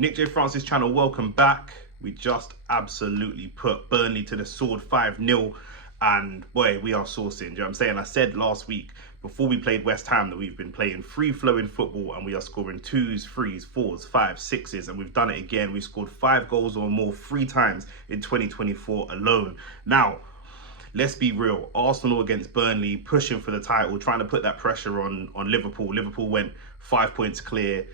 Nick J. Francis channel, welcome back. We just absolutely put Burnley to the sword 5-0. And boy, we are saucing. You know what I'm saying? I said last week, before we played West Ham, that we've been playing free-flowing football and we are scoring 2s, 3s, 4s, 5s, 6s. And we've done it again. We've scored 5 goals or more 3 times in 2024 alone. Now, let's be real. Arsenal against Burnley, pushing for the title, trying to put that pressure on Liverpool. Liverpool went 5 points clear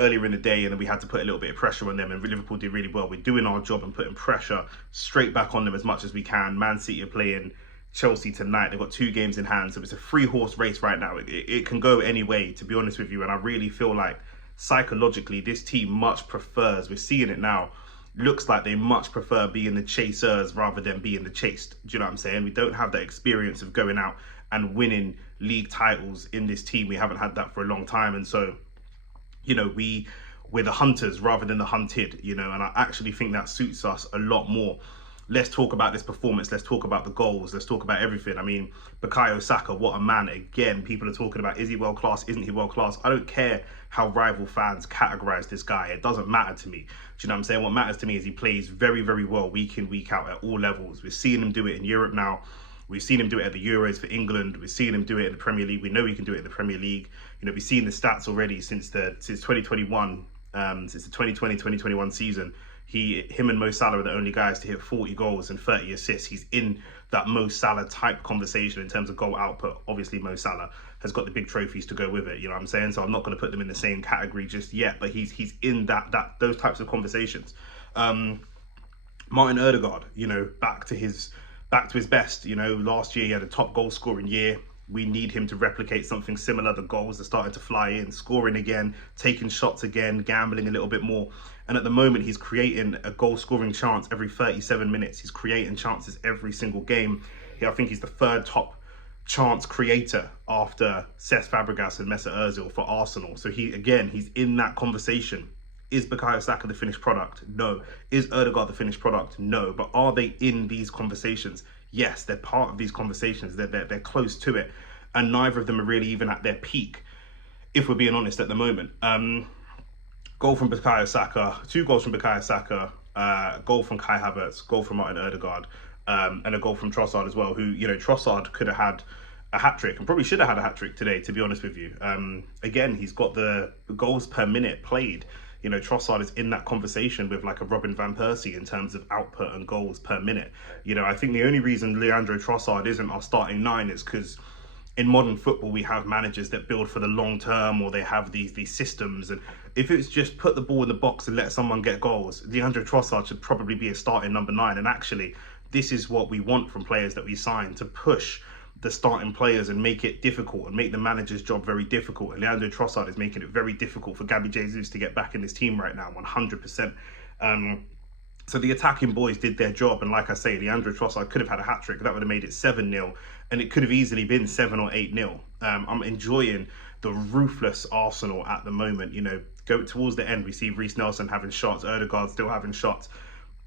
earlier in the day, and then we had to put a little bit of pressure on them, and Liverpool did really well. We're doing our job and putting pressure straight back on them as much as we can. Man City are playing Chelsea tonight. They've got 2 games in hand, so it's a 3-horse race right now. It can go any way, to be honest with you, and I really feel like psychologically this team much prefers, we're seeing it now, looks like they much prefer being the chasers rather than being the chased. Do you know what I'm saying? We don't have that experience of going out and winning league titles in this team. We haven't had that for a long time, and so, you know, we're the hunters rather than the hunted, you know, and I actually think that suits us a lot more. Let's talk about this performance. Let's talk about the goals. Let's talk about everything. I mean, SAKA, what a man. Again, people are talking about, is he world class? Isn't he world class? I don't care how rival fans categorize this guy. It doesn't matter to me. Do you know what I'm saying? What matters to me is he plays very, very well week in, week out at all levels. We're seeing him do it in Europe now. We've seen him do it at the Euros for England. We're seeing him do it in the Premier League. We know he can do it in the Premier League. You know, we've seen the stats already since 2021, since the 2020-2021 season. Him and Mo Salah are the only guys to hit 40 goals and 30 assists. He's in that Mo Salah type conversation in terms of goal output. Obviously, Mo Salah has got the big trophies to go with it. You know what I'm saying? So I'm not going to put them in the same category just yet. But he's in those types of conversations. Martin Odegaard, you know, back to his best. You know, last year he had a top goal scoring year. We need him to replicate something similar. The goals are starting to fly in, scoring again, taking shots again, gambling a little bit more. And at the moment, he's creating a goal scoring chance every 37 minutes. He's creating chances every single game. I think he's the 3rd top chance creator after Cesc Fabregas and Mesut Ozil for Arsenal. So he's in that conversation. Is Bukayo Saka the finished product? No. Is Odegaard the finished product? No. But are they in these conversations? Yes, they're part of these conversations. They're close to it. And neither of them are really even at their peak, if we're being honest at the moment. Goal from Bukayo Saka, 2 goals from Bukayo Saka, goal from Kai Havertz, goal from Martin Odegaard, and a goal from Trossard as well, who, you know, Trossard could have had a hat-trick and probably should have had a hat-trick today, to be honest with you. Again, he's got the goals per minute played. You know, Trossard is in that conversation with like a Robin van Persie in terms of output and goals per minute. You know, I think the only reason Leandro Trossard isn't our starting 9 is because in modern football, we have managers that build for the long term, or they have these systems. And if it's just put the ball in the box and let someone get goals, Leandro Trossard should probably be a starting number 9. And actually, this is what we want from players that we sign, to push the starting players and make it difficult and make the manager's job very difficult. And Leandro Trossard is making it very difficult for Gabby Jesus to get back in this team right now, 100%. So the attacking boys did their job, and like I say, Leandro Trossard could have had a hat-trick. That would have made it 7-0, and it could have easily been 7 or 8-0. I'm enjoying the ruthless Arsenal at the moment. You know, go towards the end, we see Reece Nelson having shots, Odegaard still having shots,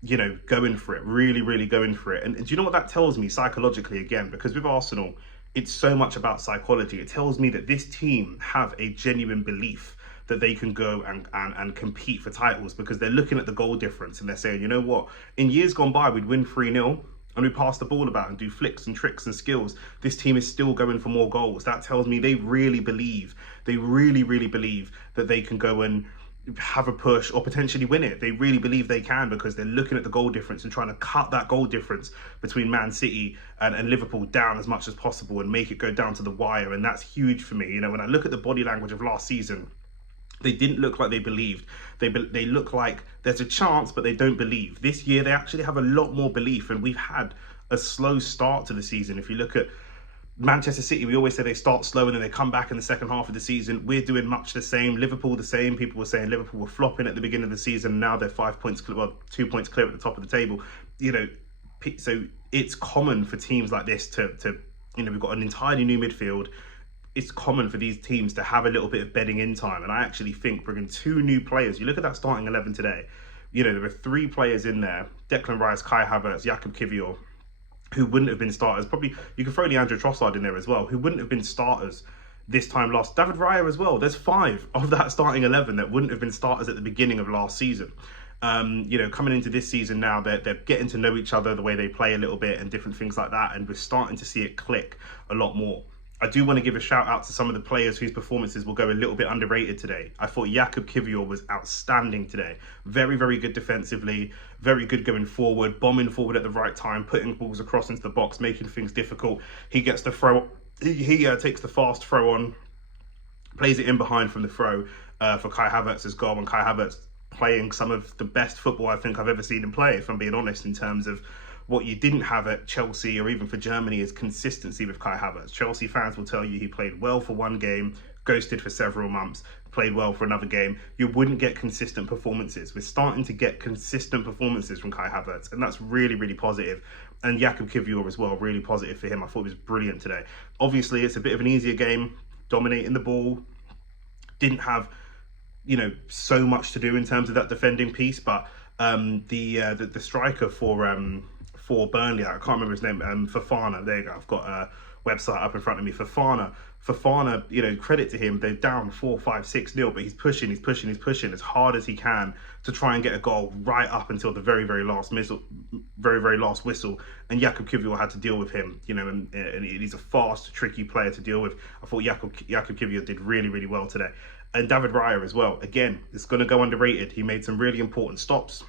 you know, going for it, really, really going for it. And do you know what that tells me psychologically again? Because with Arsenal, it's so much about psychology. It tells me that this team have a genuine belief that they can go and compete for titles, because they're looking at the goal difference and they're saying, you know what, in years gone by, we'd win 3-0 and we pass the ball about and do flicks and tricks and skills. This team is still going for more goals. That tells me they really believe, they really, really believe that they can go and have a push or potentially win it. They really believe they can, because they're looking at the goal difference and trying to cut that goal difference between Man City and Liverpool down as much as possible and make it go down to the wire. And that's huge for me. You know, when I look at the body language of last season, they didn't look like they believed. They look like there's a chance, but they don't believe. This year, they actually have a lot more belief, and we've had a slow start to the season. If you look at Manchester City, we always say they start slow and then they come back in the second half of the season. We're doing much the same. Liverpool the same. People were saying Liverpool were flopping at the beginning of the season. Now they're 5 points, well, 2 points clear at the top of the table. You know, so it's common for teams like this to you know, we've got an entirely new midfield. It's common for these teams to have a little bit of bedding in time. And I actually think bringing 2 new players, you look at that starting 11 today, you know, there were 3 players in there, Declan Rice, Kai Havertz, Jakub Kiwior, who wouldn't have been starters. Probably, you could throw Leandro Trossard in there as well, who wouldn't have been starters this time last. David Raya as well. There's 5 of that starting 11 that wouldn't have been starters at the beginning of last season. You know, coming into this season now, they're getting to know each other, the way they play a little bit and different things like that, and we're starting to see it click a lot more. I do want to give a shout out to some of the players whose performances will go a little bit underrated today. I thought Jakub Kiwior was outstanding today. Very, very good defensively, very good going forward, bombing forward at the right time, putting balls across into the box, making things difficult. He gets the throw, he takes the fast throw on, plays it in behind from the throw for Kai Havertz's goal, and Kai Havertz playing some of the best football I think I've ever seen him play, if I'm being honest, in terms of what you didn't have at Chelsea or even for Germany is consistency with Kai Havertz. Chelsea fans will tell you he played well for one game, ghosted for several months, played well for another game. You wouldn't get consistent performances. We're starting to get consistent performances from Kai Havertz, and that's really, really positive. And Jakub Kiwior as well, really positive for him. I thought he was brilliant today. Obviously, it's a bit of an easier game, dominating the ball. Didn't have, you know, so much to do in terms of that defending piece, but the striker for Burnley, I can't remember his name, Fofana, there you go, I've got a website up in front of me, Fofana, you know, credit to him, they're down 4-5-6-0, but he's pushing as hard as he can to try and get a goal right up until the very, very last whistle, and Jakub Kiwior had to deal with him, you know, and he's a fast, tricky player to deal with. I thought Jakub Kiwior did really, really well today. And David Raya as well, again, it's going to go underrated. He made some really important stops.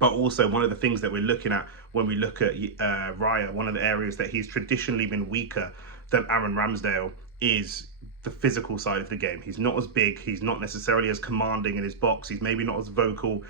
But also one of the things that we're looking at when we look at Raya, one of the areas that he's traditionally been weaker than Aaron Ramsdale is the physical side of the game. He's not as big. He's not necessarily as commanding in his box. He's maybe not as vocal.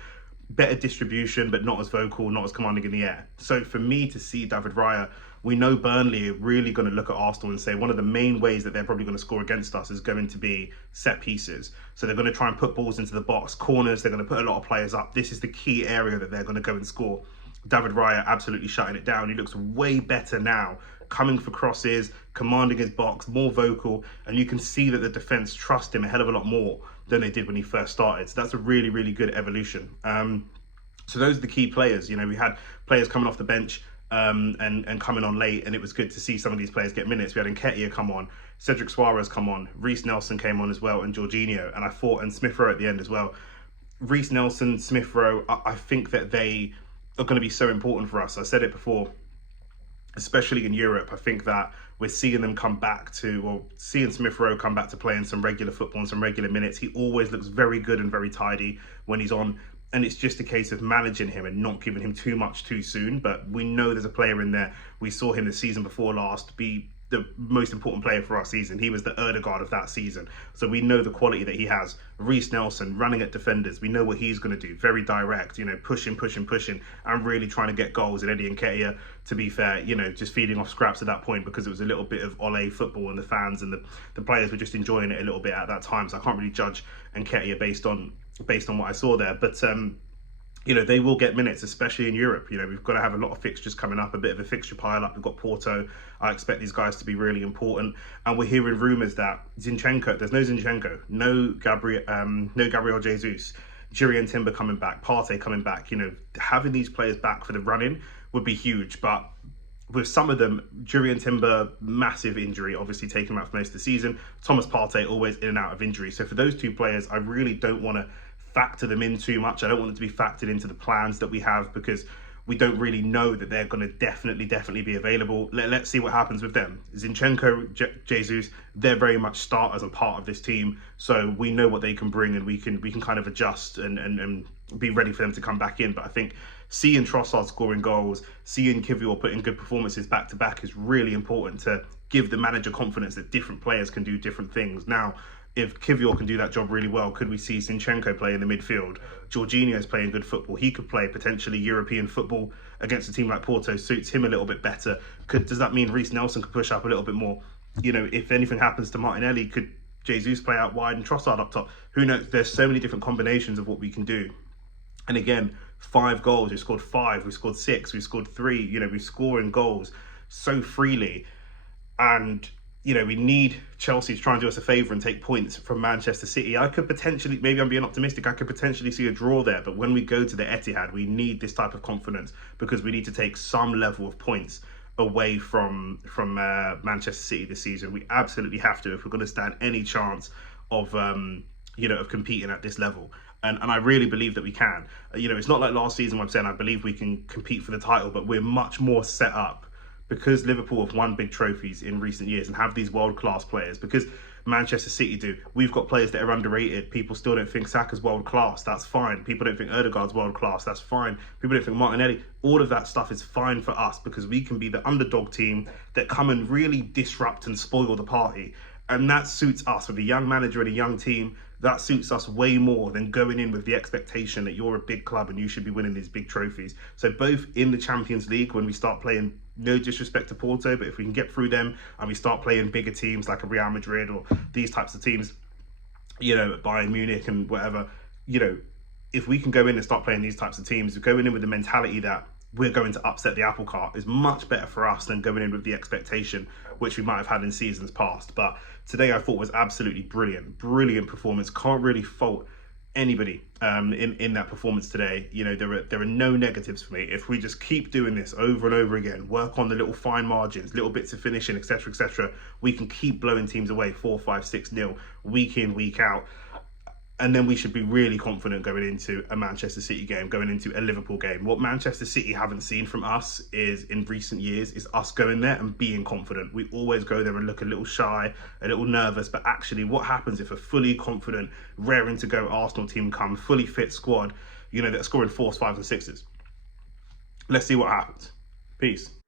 Better distribution, but not as vocal, not as commanding in the air. So for me to see David Raya, we know Burnley are really going to look at Arsenal and say one of the main ways that they're probably going to score against us is going to be set pieces. So they're going to try and put balls into the box, corners, they're going to put a lot of players up. This is the key area that they're going to go and score. David Raya absolutely shutting it down. He looks way better now, coming for crosses, commanding his box, more vocal, and you can see that the defence trust him a hell of a lot more than they did when he first started. So that's a really, really good evolution. So those are the key players. You know, we had players coming off the bench and coming on late, and it was good to see some of these players get minutes. We had Nketiah come on, Cedric Suarez come on, Reece Nelson came on as well, and Jorginho, and I thought, and Smith Rowe at the end as well. Reece Nelson, Smith Rowe, I think that they are going to be so important for us. I said it before, especially in Europe. I think that we're seeing them come back to, well, seeing Smith Rowe come back to playing some regular football and some regular minutes. He always looks very good and very tidy when he's on. And it's just a case of managing him and not giving him too much too soon. But we know there's a player in there. We saw him the season before last be the most important player for our season. He was the Odegaard of that season. So we know the quality that he has. Reece Nelson running at defenders. We know what he's going to do. Very direct, you know, pushing, and really trying to get goals. And Eddie Nketiah, to be fair, you know, just feeding off scraps at that point because it was a little bit of Ole football and the fans and the players were just enjoying it a little bit at that time. So I can't really judge Nketiah based on what I saw there. But you know, they will get minutes, especially in Europe. You know, we've got to have a lot of fixtures coming up, a bit of a fixture pile up. We've got Porto. I expect these guys to be really important. And we're hearing rumours that Zinchenko, there's no Zinchenko, no Gabriel Jesus, Jurrien Timber coming back, Partey coming back. You know, having these players back for the run-in would be huge. But with some of them, Jurrien Timber, massive injury, obviously taking him out for most of the season. Thomas Partey, always in and out of injury. So for those two players, I really don't want to factor them in too much. I don't want them to be factored into the plans that we have because we don't really know that they're going to definitely be available. Let's see what happens with them. Zinchenko, Jesus, they're very much starters and part of this team, so we know what they can bring and we can kind of adjust and be ready for them to come back in. But I think seeing Trossard scoring goals, seeing Kiwior putting good performances back to back is really important to give the manager confidence that different players can do different things. Now, if Kiwior can do that job really well, could we see Zinchenko play in the midfield? Jorginho is playing good football. He could play potentially European football against a team like Porto, suits him a little bit better. Does that mean Reece Nelson could push up a little bit more? You know, if anything happens to Martinelli, could Jesus play out wide and Trossard up top? Who knows? There's so many different combinations of what we can do. And again, 5 goals. We scored 5, we scored 6, we scored 3. You know, we're scoring goals so freely. And you know, we need Chelsea to try and do us a favour and take points from Manchester City. I could potentially, maybe I'm being optimistic, I could potentially see a draw there. But when we go to the Etihad, we need this type of confidence because we need to take some level of points away from Manchester City this season. We absolutely have to if we're going to stand any chance of of competing at this level. And I really believe that we can. It's not like last season when I'm saying I believe we can compete for the title, but we're much more set up because Liverpool have won big trophies in recent years and have these world-class players, because Manchester City do. We've got players that are underrated. People still don't think Saka's world-class. That's fine. People don't think Odegaard's world-class. That's fine. People don't think Martinelli. All of that stuff is fine for us because we can be the underdog team that come and really disrupt and spoil the party. And that suits us. With a young manager and a young team, that suits us way more than going in with the expectation that you're a big club and you should be winning these big trophies. So both in the Champions League, when we start playing, no disrespect to Porto, but if we can get through them and we start playing bigger teams like a Real Madrid or these types of teams, Bayern Munich and whatever, if we can go in and start playing these types of teams, going in with the mentality that we're going to upset the apple cart is much better for us than going in with the expectation which we might have had in seasons past. But today I thought was absolutely brilliant performance. Can't really fault anybody in that performance today. There are no negatives for me. If we just keep doing this over and over again, work on the little fine margins, little bits of finishing, etc., we can keep blowing teams away 4-5-6-0 week in, week out. And then we should be really confident going into a Manchester City game, going into a Liverpool game. What Manchester City haven't seen from us in recent years is us going there and being confident. We always go there and look a little shy, a little nervous. But actually, what happens if a fully confident, raring to go Arsenal team come, fully fit squad, that's scoring 4s, 5s and 6s? Let's see what happens. Peace.